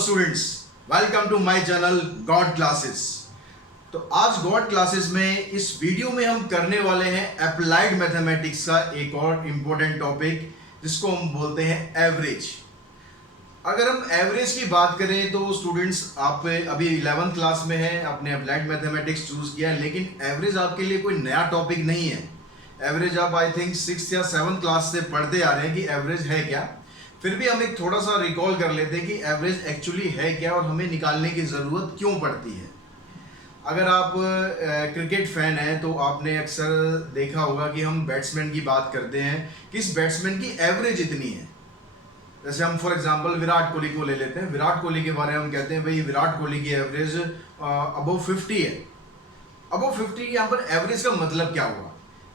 Students, welcome to my channel God classes. तो आज God classes में इस वीडियो में हम करने वाले हैं अप्लाइड मैथमेटिक्स का एक और इम्पोर्टेंट टॉपिक जिसको हम बोलते हैं एवरेज। अगर हम एवरेज की बात करें तो स्टूडेंट्स आप अभी 11th क्लास में हैं, आपने अप्लाइड मैथमेटिक्स चूज किया है, लेकिन एवरेज आपके लिए कोई नया टॉपिक नहीं है। एवरेज आप आई थिंक 6th या 7th क्लास से पढ़ते आ रहे हैं कि एवरेज है क्या। फिर भी हम एक थोड़ा सा रिकॉल कर लेते हैं कि एवरेज एक्चुअली है क्या और हमें निकालने की ज़रूरत क्यों पड़ती है। अगर आप क्रिकेट फैन हैं तो आपने अक्सर देखा होगा कि हम बैट्समैन की बात करते हैं कि इस बैट्समैन की एवरेज इतनी है। जैसे हम फॉर एग्जांपल विराट कोहली को ले लेते हैं। विराट कोहली के बारे में हम कहते हैं भाई विराट कोहली की एवरेज अबव 50 है। अबव 50 यहाँ पर एवरेज का मतलब क्या हुआ?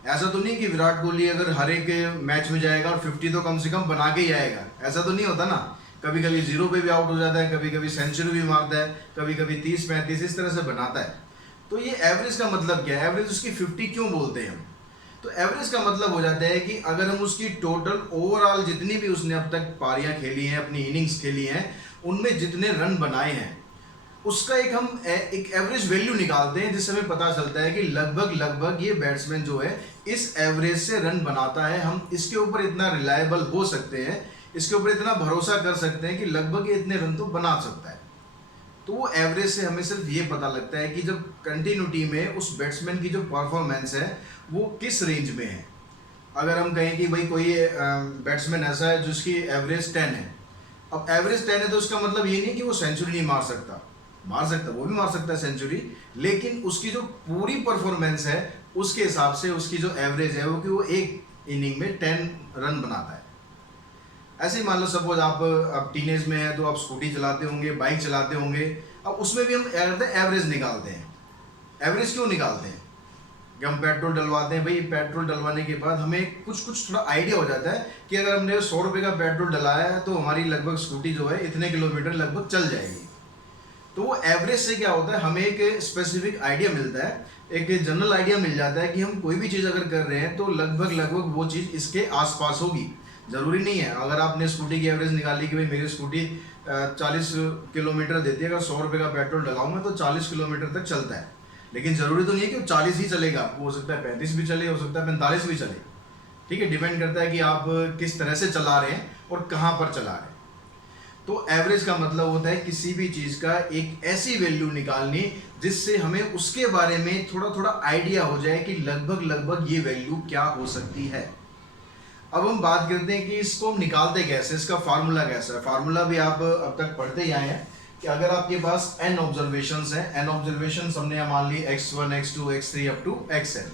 ऐसा तो नहीं कि विराट कोहली अगर हर एक मैच में जाएगा और 50 तो कम से कम बना के ही आएगा, ऐसा तो नहीं होता ना। कभी कभी जीरो पे भी आउट हो जाता है, कभी कभी सेंचुरी भी मारता है, कभी कभी 30-35 इस तरह से बनाता है। तो ये एवरेज का मतलब क्या है? एवरेज उसकी 50 क्यों बोलते हैं हम? तो एवरेज का मतलब हो जाता है कि अगर हम उसकी टोटल ओवरऑल जितनी भी उसने अब तक पारियां खेली हैं, अपनी इनिंग्स खेली हैं, उनमें जितने रन बनाए हैं उसका हम एक एवरेज वैल्यू निकालते हैं, जिससे हमें पता चलता है कि लगभग ये बैट्समैन जो है इस एवरेज से रन बनाता है। हम इसके ऊपर इतना रिलायबल हो सकते हैं, इसके ऊपर इतना भरोसा कर सकते हैं कि लगभग ये इतने रन तो बना सकता है। तो वो एवरेज से हमें सिर्फ ये पता लगता है कि जब कंटिन्यूटी में उस बैट्समैन की जो परफॉर्मेंस है वो किस रेंज में है। अगर हम कहें कि भाई कोई बैट्समैन ऐसा है जिसकी एवरेज 10 है, अब एवरेज 10 है तो उसका मतलब ये नहीं कि वो सेंचुरी नहीं मार सकता, वो भी मार सकता है सेंचुरी, लेकिन उसकी जो पूरी परफॉर्मेंस है उसके हिसाब से उसकी जो एवरेज है वो कि वो एक इनिंग में 10 रन बनाता है। ऐसे ही मान लो सपोज आप टीनेज में है तो आप स्कूटी चलाते होंगे, बाइक चलाते होंगे। अब उसमें भी हम एवरेज निकालते हैं। एवरेज क्यों निकालते हैं? कि हम पेट्रोल डलवाते हैं, भाई पेट्रोल डलवाने के बाद हमें कुछ थोड़ा आइडिया हो जाता है कि अगर हमने 100 रुपये का पेट्रोल डलाया है तो हमारी लगभग स्कूटी जो है इतने किलोमीटर लगभग चल जाएगी। तो वो एवरेज से क्या होता है, हमें एक स्पेसिफिक आइडिया मिलता है, एक जनरल आइडिया मिल जाता है कि हम कोई भी चीज़ अगर कर रहे हैं तो लगभग वो चीज़ इसके आसपास होगी। ज़रूरी नहीं है अगर आपने स्कूटी की एवरेज निकाली कि भाई मेरी स्कूटी 40 किलोमीटर देती है, अगर 100 रुपये का पेट्रोल डलाऊंगा तो 40 किलोमीटर तक चलता है, लेकिन ज़रूरी तो नहीं है कि वो 40 ही चलेगा, हो सकता है 35 भी चले, हो सकता है 45 भी चले। ठीक है, डिपेंड करता है कि आप किस तरह से चला रहे हैं और कहाँ पर चला रहे हैं। तो एवरेज का मतलब होता है किसी भी चीज़ का एक ऐसी वैल्यू निकालनी जिससे हमें उसके बारे में थोड़ा आइडिया हो जाए कि लगभग ये वैल्यू क्या हो सकती है। अब हम बात करते हैं कि इसको हम निकालते कैसे, इसका फार्मूला कैसा है। फार्मूला भी आप अब तक पढ़ते ही आए हैं कि अगर आपके पास n ऑब्जर्वेशंस हैं, n ऑब्जर्वेशंस हमने मान ली x1 x2 x3 up to xn,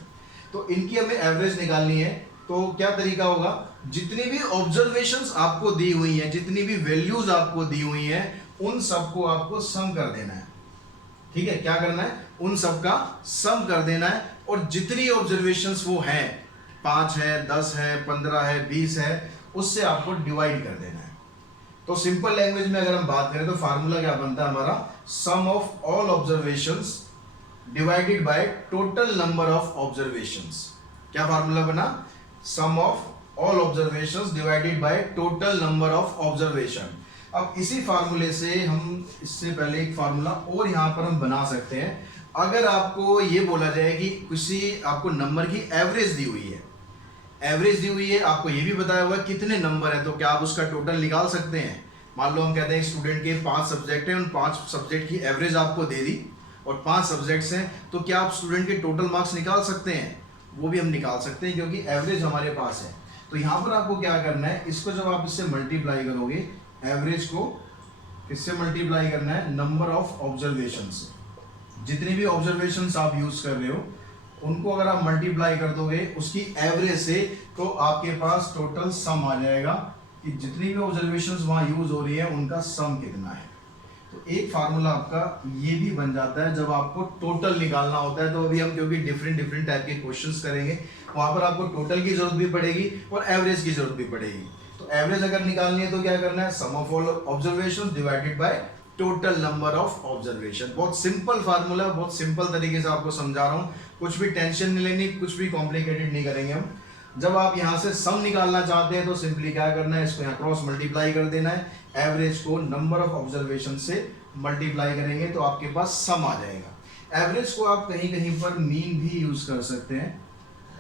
तो इनकी हमें एवरेज निकालनी है। तो क्या तरीका होगा, जितनी भी ऑब्जर्वेशंस आपको दी हुई हैं, जितनी भी वैल्यूज आपको दी हुई हैं, उन सबको आपको सम कर देना है। ठीक है, क्या करना है, उन सबका सम कर देना है, और जितनी ऑब्जर्वेशंस वो हैं, 5 है, 10 है, 15 है, 20 है, उससे आपको डिवाइड कर देना है। तो सिंपल लैंग्वेज में अगर हम बात करें तो फार्मूला क्या बनता है हमारा, sum of all observations divided by total number of observations. क्या फार्मूला बना, sum of all observations divided by total number of observation. अब इसी फार्मूले से हम इससे पहले एक फार्मूला और यहाँ पर हम बना सकते हैं। अगर आपको ये बोला जाए कि किसी आपको नंबर की एवरेज दी हुई है, आपको ये भी बताया हुआ कितने नंबर है, तो क्या आप उसका टोटल निकाल सकते हैं? मान लो हम कहते हैं स्टूडेंट के 5 सब्जेक्ट हैं, उन 5 सब्जेक्ट की एवरेज आपको दे दी और 5 सब्जेक्ट्स हैं, तो क्या आप स्टूडेंट के टोटल मार्क्स निकाल सकते हैं? वो भी हम निकाल सकते हैं क्योंकि एवरेज हमारे पास है। तो यहाँ पर आपको क्या करना है, इसको जब आप इससे मल्टीप्लाई करोगे, एवरेज को इससे मल्टीप्लाई करना है नंबर ऑफ ऑब्जर्वेशन से। जितनी भी ऑब्जर्वेशंस आप यूज कर रहे हो उनको अगर आप मल्टीप्लाई कर दोगे उसकी एवरेज से, तो आपके पास टोटल सम आ जाएगा कि जितनी भी ऑब्जर्वेशंस वहाँ यूज हो रही है उनका सम कितना है। तो एक फार्मूला आपका ये भी बन जाता है जब आपको टोटल निकालना होता है। तो अभी हम क्योंकि डिफरेंट टाइप के क्वेश्चंस करेंगे, वहाँ पर आपको टोटल की जरूरत भी पड़ेगी और एवरेज की जरूरत भी पड़ेगी। तो एवरेज अगर निकालनी है तो क्या करना है, sum of all observations divided by total number of observation. बहुत सिंपल फार्मूला, बहुत सिंपल तरीके से आपको समझा रहा हूँ, कुछ भी टेंशन नहीं लेनी, कुछ भी कॉम्प्लिकेटेड नहीं करेंगे हम। जब आप यहाँ से सम निकालना चाहते हैं तो सिंपली क्या करना है, इसको यहाँ क्रॉस मल्टीप्लाई कर देना है, एवरेज को नंबर ऑफ ऑब्जर्वेशन से मल्टीप्लाई करेंगे तो आपके पास सम आ जाएगा। एवरेज को आप कहीं कहीं पर मीन भी यूज कर सकते हैं,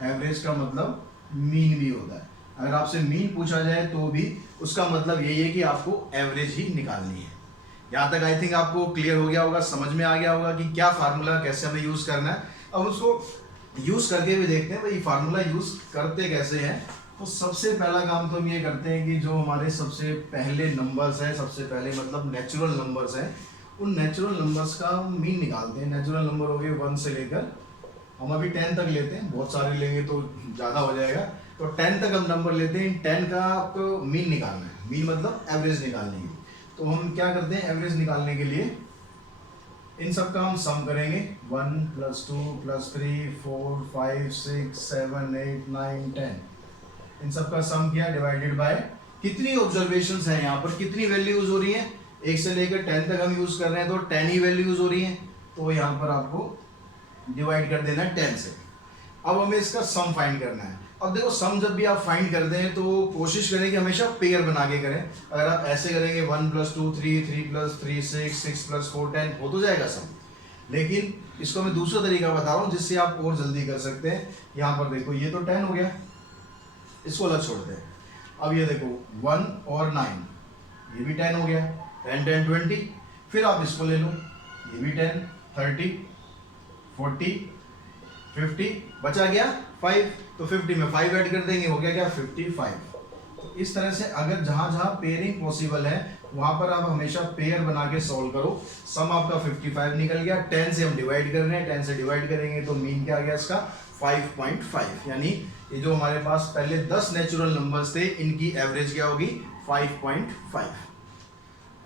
एवरेज का मतलब मीन भी होता है। अगर आपसे मीन पूछा जाए तो भी उसका मतलब यही है कि आपको एवरेज ही निकालनी है। यहाँ तक आई थिंक आपको क्लियर हो गया होगा, समझ में आ गया होगा कि क्या फार्मूला कैसे हमें यूज करना है। अब उसको यूज करके भी देखते हैं भाई फार्मूला यूज करते कैसे हैं। तो सबसे पहला काम तो हम ये करते हैं कि जो हमारे सबसे पहले नंबर्स हैं, सबसे पहले मतलब नेचुरल नंबर्स हैं, उन नेचुरल नंबर्स का मीन निकालते हैं। नेचुरल नंबर हो गए 1 से लेकर, हम अभी 10 तक लेते हैं, बहुत सारे लेंगे तो ज़्यादा हो जाएगा, तो 10 तक हम नंबर लेते हैं। 10 का आपको मीन निकालना है, मीन मतलब एवरेज निकालनी है। तो हम क्या करते हैं, एवरेज निकालने के लिए इन सब का हम सम करेंगे। 1 + 2 + 3 4 5 6 7 8 9 10, इन सब का सम किया डिवाइडेड बाय कितनी ऑब्जर्वेशंस हैं, यहाँ पर कितनी वैल्यू यूज हो रही है, 1 से लेकर 10 तक हम यूज कर रहे हैं तो 10 ही वैल्यू यूज हो रही है, तो यहाँ पर आपको डिवाइड कर देना है 10 से। अब हमें इसका सम फाइंड करना है। अब देखो सम जब भी आप फाइंड करते हैं तो कोशिश करें कि हमेशा पेयर बना के करें। अगर आप ऐसे करेंगे 1 + 2 3 3 + 3 6 6 + 4 10 हो तो जाएगा सम, लेकिन इसको मैं दूसरा तरीका बता रहा हूँ जिससे आप और जल्दी कर सकते हैं। यहाँ पर देखो ये तो 10 हो गया, इसको अलग छोड़ते हैं। अब ये देखो 1 और 9, ये भी 10 हो गया, 10 10 20। फिर आप इसको ले लो, ये भी 10 30 40 50, बचा गया 5, तो 50 में 5 ऐड कर देंगे, हो गया क्या 55। तो इस तरह से अगर जहां जहां पेयरिंग पॉसिबल है वहां पर आप हमेशा पेयर बना के सॉल्व करो। सम आपका 55 निकल गया, 10 से हम डिवाइड कर रहे हैं, 10 से डिवाइड करेंगे तो मीन क्या आ गया इसका 5.5। यानी ये जो हमारे पास पहले 10 नेचुरल नंबर्स थे इनकी एवरेज क्या होगी 5.5।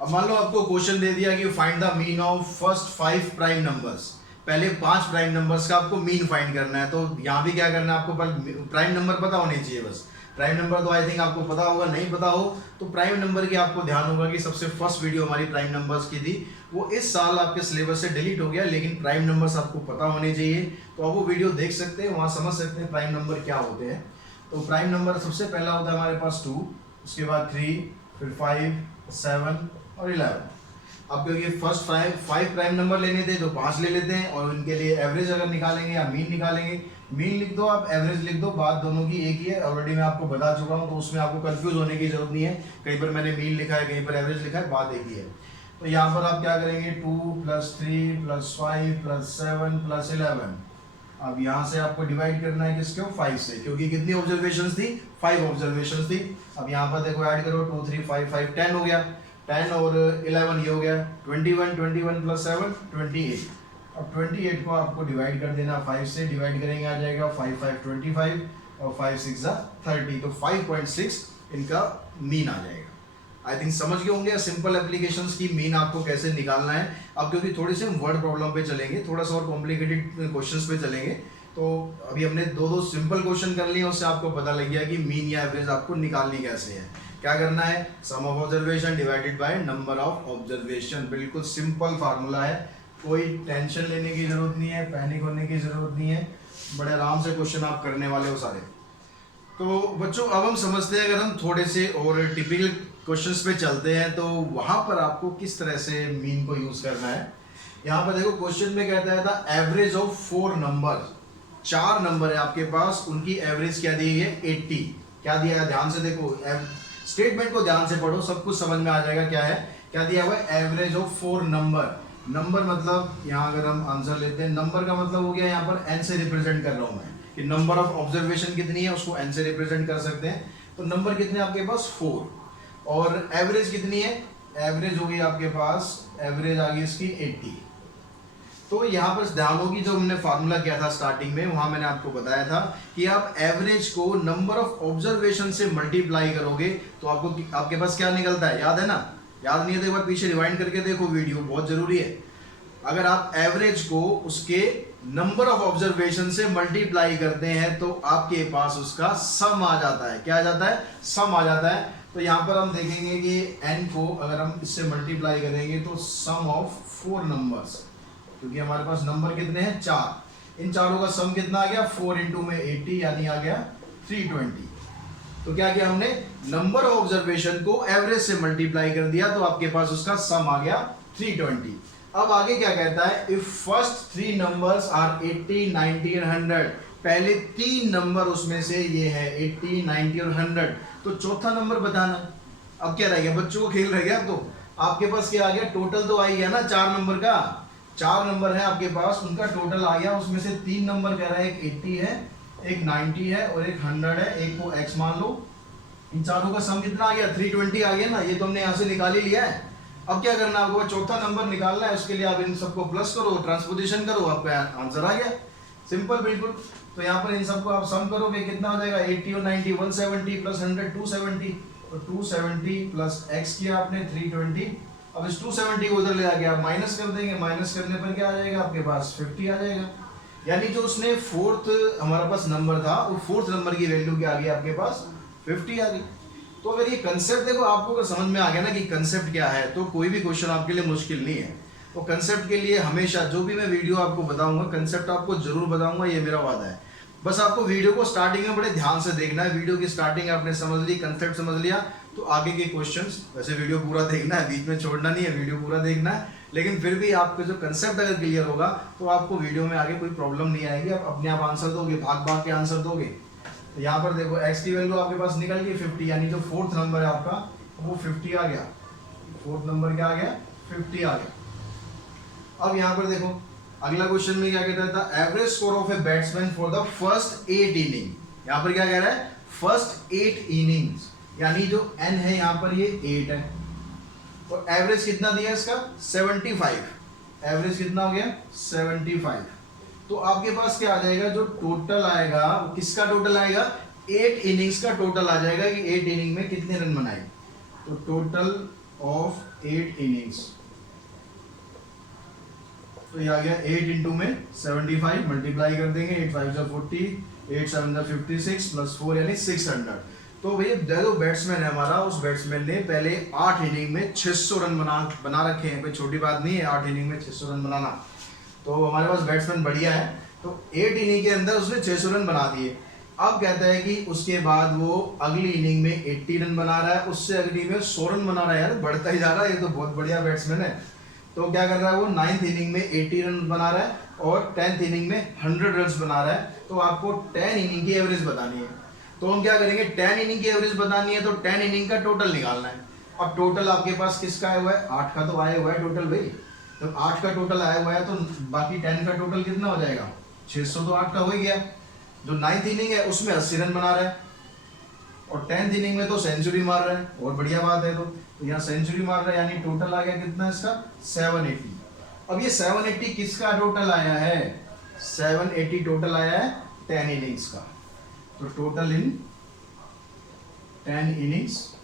अब मान लो आपको क्वेश्चन दे दिया कि find the mean of first 5 prime numbers, पहले 5 प्राइम नंबर्स का आपको मीन फाइंड करना है। तो यहाँ भी क्या करना है, आपको प्राइम नंबर पता होने चाहिए बस। प्राइम नंबर तो आई थिंक आपको पता होगा, नहीं पता हो तो प्राइम नंबर की आपको ध्यान होगा कि सबसे फर्स्ट वीडियो हमारी प्राइम नंबर्स की थी, वो इस साल आपके सिलेबस से डिलीट हो गया, लेकिन प्राइम नंबर्स आपको पता होने चाहिए। तो आप वो वीडियो देख सकते हैं, वहाँ समझ सकते हैं प्राइम नंबर क्या होते हैं। तो प्राइम नंबर सबसे पहला होता है हमारे पास 2, उसके बाद 3, फिर 5 7 और 11। अब क्योंकि फर्स्ट 5 प्राइम नंबर लेने थे तो 5 ले लेते हैं, और उनके लिए एवरेज अगर निकालेंगे या मीन निकालेंगे, मीन लिख दो आप, एवरेज लिख दो, बात दोनों की एक ही है। ऑलरेडी मैं आपको बता चुका हूँ, तो उसमें आपको कंफ्यूज होने की जरूरत नहीं है। कहीं पर मैंने मीन लिखा है, कहीं पर एवरेज लिखा है, बात एक ही है। तो यहाँ पर आप क्या करेंगे 2 + 3 + 5 + 7 + 11। अब यहाँ से आपको डिवाइड करना है किसके 5 से, क्योंकि कितनी ऑब्जर्वेशन थी 5 ऑब्जर्वेशन थी। अब यहाँ पर देखो ऐड करो 2 3 5 5 10 हो गया, 10 और 11 ये हो गया 21 21 + 7 28। अब 28 को आपको डिवाइड कर देना 5 से, डिवाइड करेंगे आ जाएगा 5 5 25 और 5 6 30, तो 5.6 इनका मीन आ जाएगा। आई थिंक समझ गए होंगे सिंपल एप्लीकेशंस की मीन आपको कैसे निकालना है। अब क्योंकि थोड़ी सी हम वर्ड प्रॉब्लम पे चलेंगे, थोड़ा सा और कॉम्प्लिकेटेड क्वेश्चंस पे चलेंगे, तो अभी हमने दो सिंपल क्वेश्चन कर लिए, उससे आपको पता लग गया कि मीन या एवरेज आपको निकालनी कैसे है। क्या करना है, sum of observation divided by number of observation. बिल्कुल सिंपल फार्मूला है, कोई टेंशन लेने की जरूरत नहीं है, पैनिक होने की जरूरत नहीं है, बड़े आराम से क्वेश्चन आप करने वाले हो सारे। तो बच्चों अब हम समझते हैं, अगर हम थोड़े से और टिपिकल क्वेश्चंस पे चलते हैं तो वहां पर आपको किस तरह से मीन को यूज करना है। यहाँ पर देखो क्वेश्चन में कहता है था एवरेज ऑफ 4 नंबर, 4 नंबर है आपके पास, उनकी एवरेज क्या दी है 80। क्या दिया है ध्यान से देखो, स्टेटमेंट को ध्यान से पढ़ो, सब कुछ समझ में आ जाएगा क्या है। क्या दिया हुआ है एवरेज ऑफ 4 नंबर। नंबर मतलब यहाँ अगर हम आंसर लेते हैं, नंबर का मतलब हो गया यहाँ पर n से रिप्रेजेंट कर रहा हूँ मैं कि नंबर ऑफ ऑब्जर्वेशन कितनी है उसको n से रिप्रेजेंट कर सकते हैं। तो नंबर कितने आपके पास 4, और एवरेज कितनी है, एवरेज होगी आपके पास, एवरेज आ गई इसकी 80। तो यहाँ पर ध्यान होगी, जो हमने फार्मूला किया था स्टार्टिंग में, वहां मैंने आपको बताया था कि आप एवरेज को नंबर ऑफ ऑब्जर्वेशन से मल्टीप्लाई करोगे तो आपको आपके पास क्या निकलता है, याद है ना। याद नहीं है तो एक बार पीछे रिवाइंड करके देखो, वीडियो बहुत जरूरी है। अगर आप एवरेज को उसके नंबर ऑफ ऑब्जर्वेशन से मल्टीप्लाई करते हैं तो आपके पास उसका सम आ जाता है। क्या आ जाता है, सम आ जाता है। तो यहाँ पर हम देखेंगे कि n को अगर हम इससे मल्टीप्लाई करेंगे तो सम ऑफ 4 नंबर्स, क्योंकि हमारे पास नंबर कितने हैं 4, इन चारों का सम कितना आ गया 4 × में 80 यानी आ गया 320। तो क्या किया हमने, नंबर ऑफ ऑब्जर्वेशन को एवरेज से मल्टीप्लाई कर दिया, तो आपके पास उसका सम आ गया 320। अब आगे क्या कहता है, if first three numbers are 80, 90 और 100, पहले तीन नंबर उसमें से ये है 80, 90 और 100, तो चौथा नंबर बताना। अब क्या रह गया, बच्चों को खेल रह गया। अब तो आपके पास क्या आ गया, टोटल तो आ गया ना 4 नंबर का, 4 नंबर है आपके पास, उनका टोटल आ गया, उसमें से 3 नंबर कह रहा है, एक 80 है, एक 90 है और एक 100 है, एक को x मान लो। इन चारों का सम कितना आ गया, 320 आ गया ना, ये तो हमने यहाँ से निकाल ही लिया है। अब क्या करना है आपको, चौथा नंबर निकालना है, उसके लिए आप इन सबको प्लस करो, ट्रांसपोजिशन करो, आपका आंसर आ गया, सिंपल बिल्कुल। तो यहाँ पर इन सबको आप सम करोगे, कितना हो जाएगा, 80 और 90 170 प्लस 100 270, तो 270 प्लस x किया आपने 320। अब इस 270 को उधर ले आके आप माइनस कर देंगे, माइनस करने पर क्या आ जाएगा आपके पास 50 आ जाएगा। यानी जो उसने फोर्थ हमारा पास नंबर था, वो फोर्थ नंबर की वैल्यू क्या आ गई आपके पास 50 आ गई। तो अगर ये कंसेप्ट देखो आपको अगर समझ में आ गया ना कि कंसेप्ट क्या है, तो कोई भी क्वेश्चन आपके लिए मुश्किल नहीं है। तो कंसेप्ट के लिए हमेशा जो भी मैं वीडियो आपको बताऊंगा, कंसेप्ट आपको जरूर बताऊंगा, ये मेरा वादा है। बस आपको वीडियो को स्टार्टिंग में बड़े ध्यान से देखना है। वीडियो की स्टार्टिंग आपने समझ ली, कंसेप्ट समझ लिया, तो आगे के क्वेश्चंस, वैसे वीडियो पूरा देखना है, बीच में छोड़ना नहीं है, वीडियो पूरा देखना है, लेकिन फिर भी आपका जो कंसेप्ट अगर क्लियर होगा तो आपको वीडियो में आगे कोई प्रॉब्लम नहीं आएगी, आप अपने आप आंसर दोगे, भाग भाग के आंसर दोगे। तो यहाँ पर देखो x की वैल्यू आपके पास निकल गई 50, यानी जो फोर्थ नंबर है आपका वो 50 आ गया, फोर्थ नंबर क्या आ गया 50 आ गया। अब यहाँ पर देखो अगला क्वेश्चन में क्या कहता था, average score of a batsman for the first 8 inning. यहाँ पर क्या कह रहा है, फर्स्ट 8 इनिंग्स, यानी जो n है यहाँ पर ये 8 है, और एवरेज कितना दिया इसका 75, एवरेज कितना हो गया 75। तो आपके पास क्या आ जाएगा, जो टोटल आएगा वो किसका टोटल आएगा, 8 इनिंग्स का टोटल आ जाएगा कि 8 इनिंग में कितने रन बनाए। तो टोटल ऑफ 8 इनिंग्स, तो ये आ गया 8 इंटू में 75 मल्टीप्लाई कर देंगे, 8 5 जा 40, 8 7 जा 56 प्लस 4 यानी 600। तो भैया जो बैट्समैन है हमारा, उस बैट्समैन ने पहले 8 इनिंग में 600 रन बना रखे हैं, कोई छोटी बात नहीं है 8 इनिंग में 600 रन बनाना। तो हमारे पास बैट्समैन बढ़िया है, तो 8 इनिंग के अंदर उसने 600 रन बना दिए। अब कहता है कि उसके बाद वो अगली इनिंग में 80 रन बना रहा है, उससे अगली में 100 रन बना रहा है, यार बढ़ता ही जा रहा है, ये तो बहुत बढ़िया बैट्समैन है। तो क्या कर रहा है वो 9th इनिंग में 80 रन बना रहा है और 10th इनिंग में 100 रन बना रहा है। तो आपको 10 इनिंग की एवरेज बतानी है, तो हम क्या करेंगे, 10 इनिंग की एवरेज बतानी है तो 10 इनिंग का टोटल निकालना है। अब टोटल आपके पास किसका आया हुआ है, 8 का तो आया हुआ है टोटल भाई, तो 8 का टोटल आया हुआ है, तो बाकी 10 का टोटल कितना हो जाएगा 600, तो 8 का हो ही गया। जो 9th इनिंग है उसमें 80 रन बना रहा है, और 10th इनिंग में तो सेंचुरी मार रहा है, और बढ़िया बात है। तो यहाँ सेंचुरी मार रहा है, यानी टोटल आ गया कितना इसका 780। अब ये 780 किसका टोटल आया है, 780 टोटल आया है 10 इनिंग्स का। तो टोटल इन 10 इनिंग्स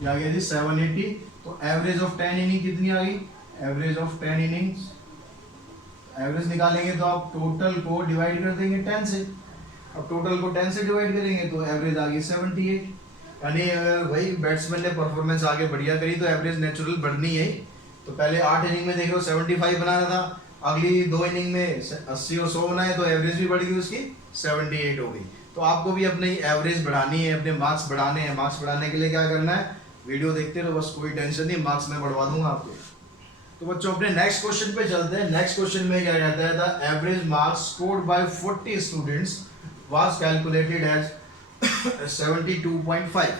आ गया जी 780। तो एवरेज ऑफ 10 इनिंग कितनी आ गई, एवरेज ऑफ 10 इनिंग्स, एवरेज निकालेंगे तो आप टोटल को डिवाइड कर देंगे 10 से। अब टोटल को 10 से डिवाइड करेंगे तो एवरेज आ गई 78। यानी अगर वही बैट्समैन ने परफॉर्मेंस आगे बढ़िया करी तो एवरेज नेचुरल बढ़नी है। तो पहले 8 इनिंग में देख लो 75 बनाना था, अगली 2 इनिंग में 80 और 100 बनाए तो एवरेज भी बढ़ गई उसकी 78 हो गई। तो आपको भी अपनी एवरेज बढ़ानी है, अपने मार्क्स बढ़ाने हैं। मार्क्स बढ़ाने के लिए क्या करना है, वीडियो देखते रहो बस, कोई टेंशन नहीं, मार्क्स मैं बढ़वा दूंगा आपके। तो बच्चों अपने नेक्स्ट क्वेश्चन पे चलते हैं। नेक्स्ट क्वेश्चन में क्या कहता है, the average marks scored by 40 students was calculated as 72.5।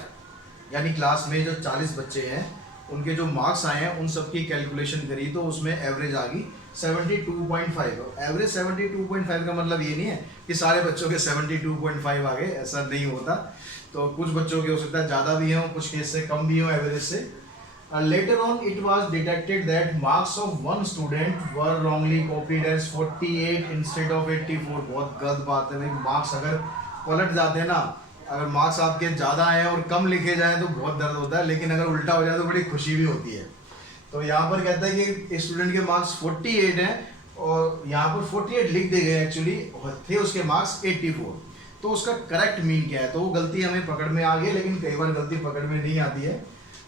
यानी क्लास में जो 40 बच्चे हैं उनके जो मार्क्स आए हैं उन सब की कैलकुलेशन करी तो उसमें एवरेज आ गई 72.5। एवरेज 72.5 का मतलब ये नहीं है कि सारे बच्चों के 72.5 आ गए, ऐसा नहीं होता। तो कुछ बच्चों के हो सकता है ज़्यादा भी हों, कुछ केस से कम भी हों एवरेज से। Later on it was detected that marks of one student were wrongly copied as 48 instead of 84। बहुत गलत बात है भाई, मार्क्स अगर पलट जाते हैं ना, अगर मार्क्स आपके ज़्यादा आए और कम लिखे जाए तो बहुत दर्द होता है, लेकिन अगर उल्टा हो जाए तो बड़ी खुशी भी होती है। तो यहाँ पर कहता है कि स्टूडेंट के मार्क्स 48 हैं और यहाँ पर 48 लिख दे गए, एक्चुअली थे उसके मार्क्स 84। तो उसका करेक्ट मीन क्या है, तो वो गलती हमें पकड़ में आ गई, लेकिन कई बार गलती पकड़ में नहीं आती है।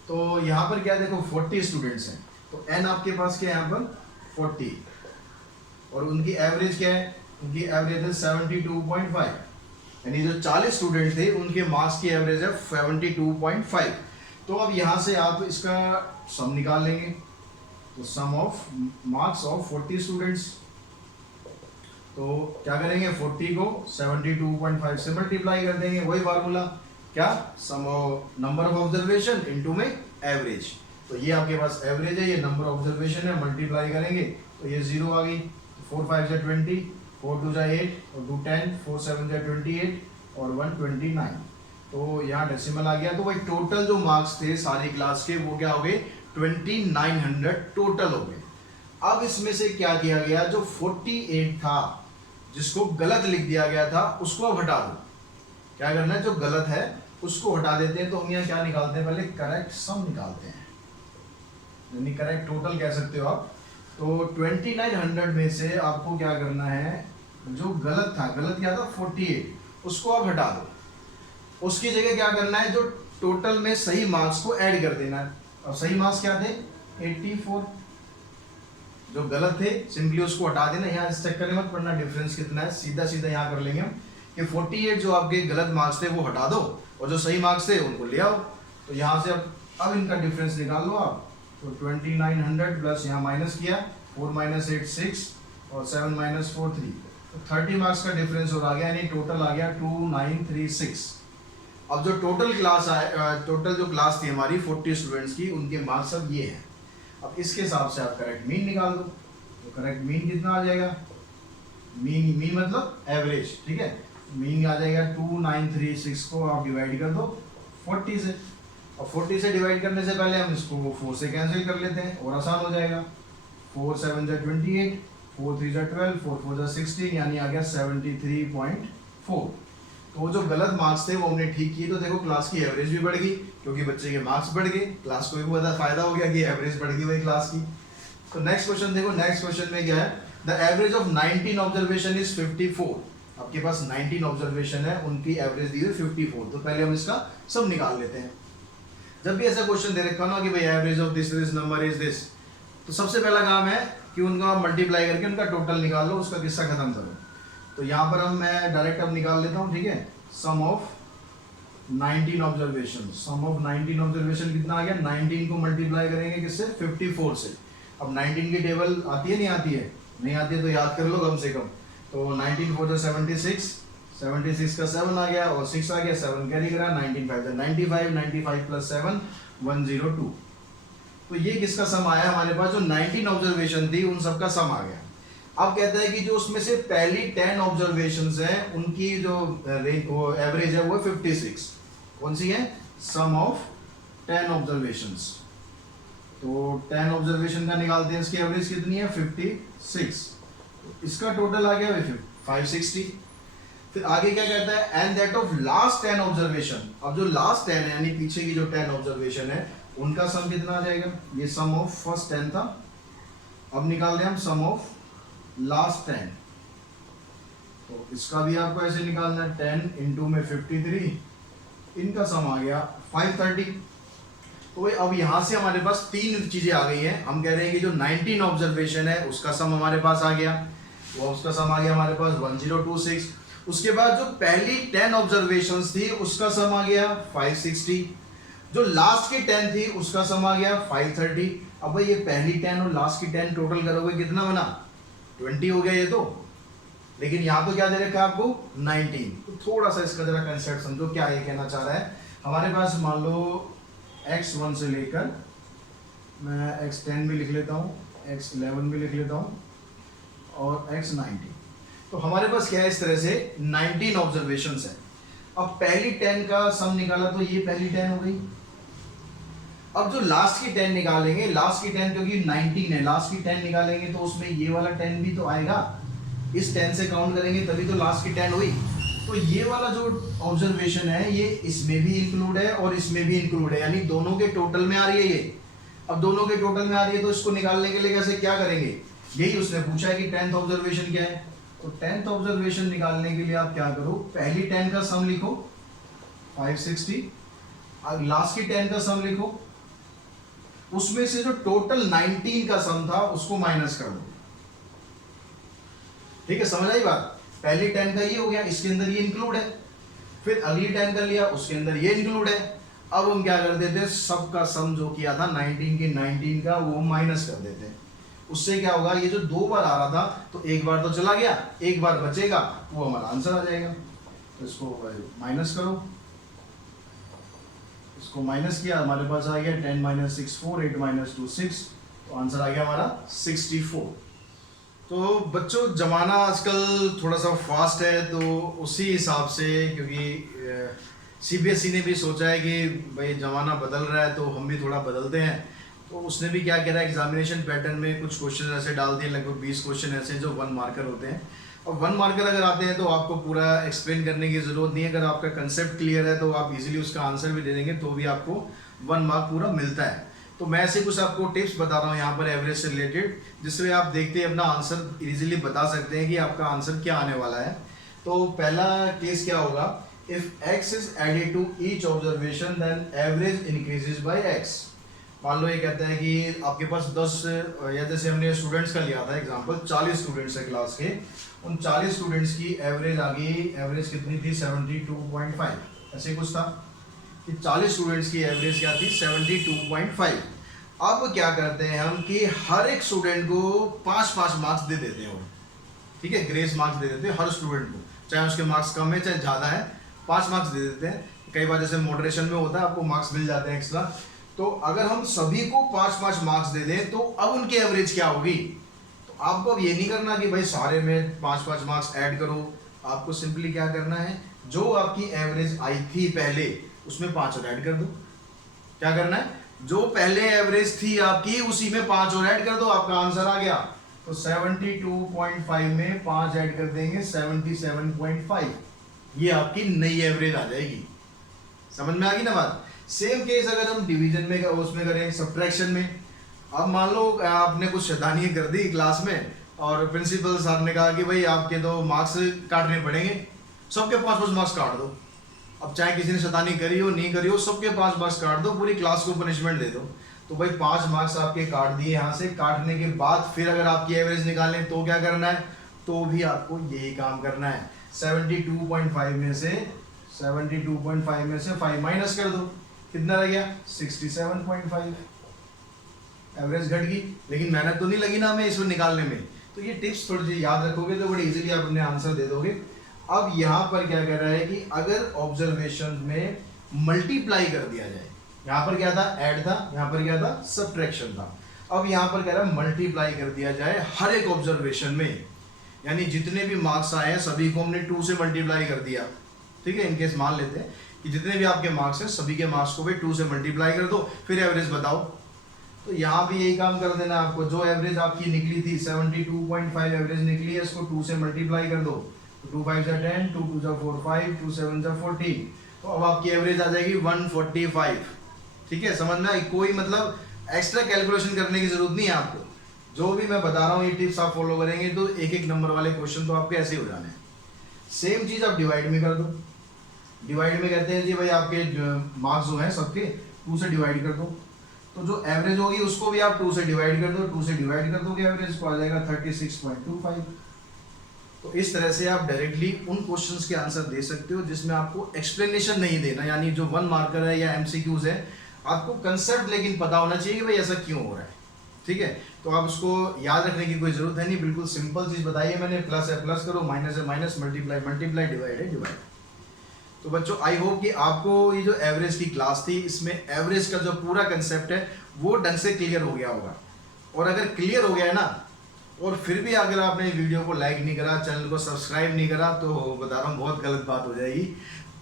तो यहाँ पर क्या देखो 40 स्टूडेंट्स हैं, तो n आपके पास क्या है यहाँ पर 40, और उनकी एवरेज क्या है, उनकी एवरेज है 72.5। यानी जो 40 स्टूडेंट थे उनके मार्क्स की एवरेज है 72.5। तो अब यहाँ से आप इसका सम निकाल लेंगे, तो सम ऑफ मार्क्स ऑफ 40 स्टूडेंट्स। तो क्या करेंगे, 40 को 72.5 से मल्टीप्लाई कर देंगे, वही फार्मूला क्या, sum of number of observation into में एवरेज। तो ये आपके पास एवरेज है, ये नंबर ऑफ ऑब्जर्वेशन है, मल्टीप्लाई करेंगे तो ये 0 आ गई। 4 5 जा 20, 4 2 जा 8 और 2 10, 4 7 जा 28 और 1 29। तो यहाँ डेसिमल आ गया। तो भाई टोटल जो मार्क्स थे सारी क्लास के वो क्या हो गए, 2900 टोटल हो गए। अब इसमें से क्या किया गया, जो 48 था जिसको गलत लिख दिया गया था उसको अब हटा दो। क्या करना है, जो गलत है उसको हटा देते हैं। तो हम यहाँ क्या निकालते हैं, पहले करेक्ट सम निकालते हैं, यानी करेक्ट टोटल कह सकते हो आप। तो 2900 में से आपको क्या करना है, जो गलत था, गलत क्या था 48, उसको आप हटा दो। उसकी जगह क्या करना है, जो टोटल में सही मार्क्स को ऐड कर देना है। और सही मार्क्स क्या थे 84, जो गलत थे सिंपली उसको हटा देना। यहाँ इस चक्कर में मत पढ़ना डिफरेंस कितना है, सीधा सीधा यहाँ कर लेंगे हम कि 48 जो आपके गलत मार्क्स थे वो हटा दो और जो सही मार्क्स थे उनको ले आओ। तो यहाँ से अब इनका डिफरेंस निकाल लो आप। तो 2900 प्लस यहाँ माइनस किया, 4 माइनस 8 6 और 7 माइनस 4 3, तो 30 मार्क्स का डिफरेंस और आ गया, यानी टोटल आ गया 2936। अब जो टोटल क्लास टोटल जो क्लास थी हमारी 40 स्टूडेंट्स की, उनके मार्क्स अब ये हैं। अब इसके हिसाब से आप करेक्ट मीन निकाल दो। तो करेक्ट मीन कितना आ जाएगा, मीन मतलब एवरेज, ठीक है। मीन आ जाएगा 2936 को आप डिवाइड कर दो 40 से। और 40 से डिवाइड करने से पहले हम इसको 4 से कैंसिल कर लेते हैं और आसान हो जाएगा। 4 7 जा 28, 4 3 जा 12, 4 4 जा 16, यानी आ गया 73.4। तो जो गलत मार्क्स थे वो हमने ठीक किए। तो देखो क्लास की एवरेज भी बढ़ गई क्योंकि बच्चे के मार्क्स बढ़ गए, क्लास को भी बहुत फायदा हो गया कि एवरेज बढ़ गई भाई क्लास की। तो नेक्स्ट क्वेश्चन देखो, नेक्स्ट क्वेश्चन में क्या है, the average of 19 observation is 54। आपके पास 19 ऑब्जर्वेशन है, उनकी एवरेज दी है 54। तो पहले हम इसका सब निकाल लेते हैं। जब भी ऐसा क्वेश्चन दे रखा ना कि भाई average of this number is this, तो सबसे पहला काम है कि उनका मल्टीप्लाई करके उनका टोटल निकाल लो, उसका किस्सा खत्म करो। तो यहाँ पर मैं डायरेक्ट अब निकाल लेता हूँ, ठीक है। Sum of 19 observation, sum of 19 observation कितना आ गया, 19 को मल्टीप्लाई करेंगे किससे, 54 से। अब 19 की टेबल आती है नहीं आती है, नहीं आती है तो याद कर लो कम से कम। तो 19 4 76, 76 का 7 आ गया और 6 आ गया, 7 कैरी करा, 19 5 95, 95 प्लस 7 102। तो ये किसका सम आया हमारे पास, जो 19 ऑब्जर्वेशन थी उन सबका सम आ गया। अब कहता है कि जो उसमें से पहली 10 ऑब्जर्वेशंस हैं उनकी जो एवरेज है वो 56। कौन सी है, सम ऑफ 10 ऑब्जर्वेशंस। तो 10 ऑब्जर्वेशन का निकालते हैं, इसकी एवरेज कितनी है 56। इसका टोटल आ गया 560। फिर आगे क्या कहता है, and that of last 10 observation. अब जो लास्ट 10 है यानी पीछे की जो 10 ऑब्जर्वेशन है उनका सम कितना आ जाएगा, ये सम ऑफ फर्स्ट 10 था। अब निकाल रहे हम सम ऑफ लास्ट 10। तो इसका भी आपको ऐसे निकालना है, 10 इंटू में 53, इनका सम आ गया 530। तो भाई अब यहां से हमारे पास तीन चीजें आ गई हैं। हम कह रहे हैं कि जो 19 ऑब्जर्वेशन है उसका सम हमारे पास आ गया, वो उसका सम आ गया हमारे पास 1026। उसके बाद जो पहली 10 ऑब्जर्वेशंस थी उसका सम आ गया 560। जो लास्ट की 10 थी उसका सम आ गया 530। अब भाई ये पहली 10 और लास्ट की 10 टोटल करोगे कितना बना, 20 हो गया ये तो। लेकिन यहाँ तो क्या दे रखा है आपको 19। तो थोड़ा सा इसका जरा कंसेप्ट समझो, क्या ये कहना चाह रहा है। हमारे पास मान लो x1 से लेकर, मैं x10 भी लिख लेता हूँ, x11 भी लिख लेता हूँ और x19। तो हमारे पास क्या है, इस तरह से 19 ऑब्जर्वेशंस है। अब पहली 10 का सम निकाला तो ये पहली 10 हो गई। अब जो लास्ट की 10 निकालेंगे, लास्ट की 10 क्योंकि 19 है, लास्ट की 10 निकालेंगे तो उसमें ये वाला 10 भी तो आएगा, इस 10 से काउंट करेंगे तभी तो लास्ट की 10 हुई। तो ये वाला जो ऑब्जर्वेशन है ये इसमें भी इंक्लूड है और इसमें भी इंक्लूड है, यानी दोनों के टोटल में आ रही है ये। अब दोनों के टोटल में आ रही है तो इसको निकालने के लिए कैसे क्या करेंगे, यही उसने पूछा है कि 10th ऑब्जर्वेशन क्या है। तो 10th ऑब्जर्वेशन निकालने के लिए आप क्या करो, पहली 10 का सम लिखो 560, अब लास्ट की 10 का सम लिखो, उसमें से जो टोटल 19 का सम था उसको माइनस कर दो। ठीक है, समझ आई बात। पहली 10 का ये हो गया, इसके अंदर ये इंक्लूड है। फिर अगली 10 कर लिया, उसके अंदर ये इंक्लूड है। अब हम क्या कर देते हैं, सबका सम जो किया था 19 की 19 का वो माइनस कर देते हैं। उससे क्या होगा, ये जो 2 बार आ रहा था तो एक बार तो चला गया, एक बार बचेगा, वो हमारा आंसर आ जाएगा। तो इसको माइनस करो, इसको माइनस किया, हमारे पास आ गया 10 माइनस 6 4, 8 माइनस 2 6, तो आंसर आ गया हमारा 64। तो बच्चों जमाना आजकल थोड़ा सा फास्ट है, तो उसी हिसाब से, क्योंकि सीबीएसई ने भी सोचा है कि भाई ज़माना बदल रहा है तो हम भी थोड़ा बदलते हैं, तो उसने भी क्या करा, एग्जामिनेशन पैटर्न में कुछ क्वेश्चन ऐसे डाल दिए, लगभग 20 क्वेश्चन ऐसे जो 1 मार्कर होते हैं। और 1 मार्कर अगर आते हैं तो आपको पूरा एक्सप्लेन करने की ज़रूरत नहीं है, अगर आपका कंसेप्ट क्लियर है तो आप इजीली उसका आंसर भी दे देंगे, तो भी आपको 1 मार्क पूरा मिलता है। तो मैं ऐसे कुछ आपको टिप्स बता रहा हूँ यहाँ पर एवरेज से रिलेटेड, जिससे आप देखते हैं अपना आंसर इजीली बता सकते हैं कि आपका आंसर क्या आने वाला है। तो पहला केस क्या होगा, if x is added to each observation then average increases by x। मान लो ये कहता है कि आपके पास 10 या जैसे हमने स्टूडेंट्स का लिया था एग्जांपल, 40 स्टूडेंट्स है क्लास के, उन 40 स्टूडेंट्स की एवरेज आ गई, एवरेज कितनी थी 72.5, ऐसे कुछ था कि 40 स्टूडेंट्स की एवरेज क्या थी 72.5। अब क्या करते हैं हम कि हर एक स्टूडेंट को 5-5 मार्क्स दे देते हैं, ठीक है, ग्रेस मार्क्स दे देते हैं हर स्टूडेंट को, चाहे उसके मार्क्स कम है चाहे ज़्यादा है, 5 मार्क्स दे देते हैं। कई बार जैसे मॉडरेशन में होता है आपको मार्क्स मिल जाते हैं एक्स्ट्रा, तो अगर हम सभी को 5-5 मार्क्स दे दें तो अब उनकी एवरेज क्या होगी। तो आपको अब ये नहीं करना कि भाई सारे में 5-5 मार्क्स ऐड करो, आपको सिंपली क्या करना है, जो आपकी एवरेज आई थी पहले उसमें 5 और ऐड कर दो। क्या करना है, जो पहले एवरेज थी आपकी उसी में 5 और ऐड कर दो, आपका आंसर आ गया। तो 72.5 में 5 ऐड कर देंगे 77.5, ये आपकी नई एवरेज आ जाएगी। समझ में आ गई ना बात। सेम केस अगर हम डिवीजन में उसमें करें, सब्ट्रैक्शन में, अब मान लो आपने कुछ शैतानी कर दी क्लास में और प्रिंसिपल साहब ने कहा कि भाई आपके तो मार्क्स काटने पड़ेंगे, सबके 5-5 मार्क्स काट दो। अब चाहे किसी ने शैतानी करी हो नहीं करी हो, सबके 5 मार्क्स काट दो, पूरी क्लास को पनिशमेंट दे दो। तो भाई 5 मार्क्स आपके काट दिए, यहाँ से काटने के बाद फिर अगर आपकी एवरेज निकालें तो क्या करना है, तो भी आपको यही काम करना है। 72.5 में से 5 माइनस कर दो, कितना रह गया 67.5, एवरेज घट गई, लेकिन मेहनत तो नहीं लगी ना हमें इसको निकालने में। तो ये टिप्स थोड़ी सी याद रखोगे तो बड़े इजीली आप अपने आंसर दे दोगे। अब यहाँ पर क्या कर रहा है कि अगर ऑब्जर्वेशन में मल्टीप्लाई कर दिया जाए, यहाँ पर क्या था ऐड था, यहाँ पर क्या था सब्ट्रैक्शन था, अब यहाँ पर कह रहा है मल्टीप्लाई कर दिया जाए हर एक ऑब्जर्वेशन में, यानी जितने भी मार्क्स आए हैं सभी को हमने 2 से मल्टीप्लाई कर दिया, ठीक है। इनकेस मान लेते हैं कि जितने भी आपके मार्क्स हैं सभी के मार्क्स को भी 2 से मल्टीप्लाई कर दो, फिर एवरेज बताओ। तो यहाँ भी यही काम कर देना आपको, जो एवरेज आपकी निकली थी 72.5 एवरेज निकली है, इसको 2 से मल्टीप्लाई कर दो, 2 5 जा 10, 2 2 जा 4 5, 2 7 जा 14, तो अब आपकी एवरेज आ जाएगी 145, ठीक है। समझ में आई, कोई मतलब एक्स्ट्रा कैलकुलेशन करने की जरूरत नहीं है आपको, जो भी मैं बता रहा हूँ ये टिप्स आप फॉलो करेंगे तो एक एक नंबर वाले क्वेश्चन तो आपके ऐसे ही हो जाने हैं। सेम चीज आप डिवाइड में कर दो, डिवाइड में कहते हैं जी भाई आपके मार्क्स जो हैं सबके 2 से डिवाइड कर दो, तो जो एवरेज होगी उसको भी आप 2 से डिवाइड कर दो, 2 से डिवाइड कर दोगे एवरेज को आ जाएगा 36.25। तो इस तरह से आप डायरेक्टली उन क्वेश्चंस के आंसर दे सकते हो जिसमें आपको एक्सप्लेनेशन नहीं देना, यानी जो 1 मार्कर है या एमसीक्यूज है, आपको कंसेप्ट लेकिन पता होना चाहिए कि भाई ऐसा क्यों हो रहा है, ठीक है। तो आप उसको याद रखने की कोई जरूरत है नहीं, बिल्कुल सिंपल चीज बताइए मैंने, प्लस है प्लस करो, माइनस है माइनस, मल्टीप्लाई मल्टीप्लाई, डिवाइड है डिवाइड। तो बच्चों आई होप कि आपको ये जो एवरेज की क्लास थी इसमें एवरेज का जो पूरा कंसेप्ट है वो ढंग से क्लियर हो गया होगा। और अगर क्लियर हो गया है ना, और फिर भी अगर आपने वीडियो को लाइक नहीं करा, चैनल को सब्सक्राइब नहीं करा, तो बता रहा हूँ बहुत गलत बात हो जाएगी।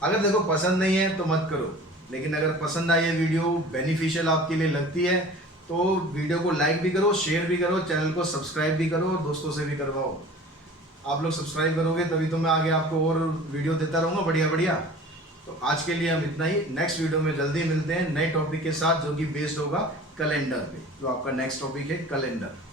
अगर देखो पसंद नहीं है तो मत करो, लेकिन अगर पसंद आई है वीडियो, बेनिफिशियल आपके लिए लगती है, तो वीडियो को लाइक भी करो, शेयर भी करो, चैनल को सब्सक्राइब भी करो, दोस्तों से भी करवाओ। आप लोग सब्सक्राइब करोगे तभी तो मैं आगे आपको और वीडियो देता रहूँगा बढ़िया बढ़िया। तो आज के लिए हम इतना ही, नेक्स्ट वीडियो में जल्दी मिलते हैं नए टॉपिक के साथ जो कि बेस्ड होगा कैलेंडर पे, जो आपका नेक्स्ट टॉपिक है कैलेंडर।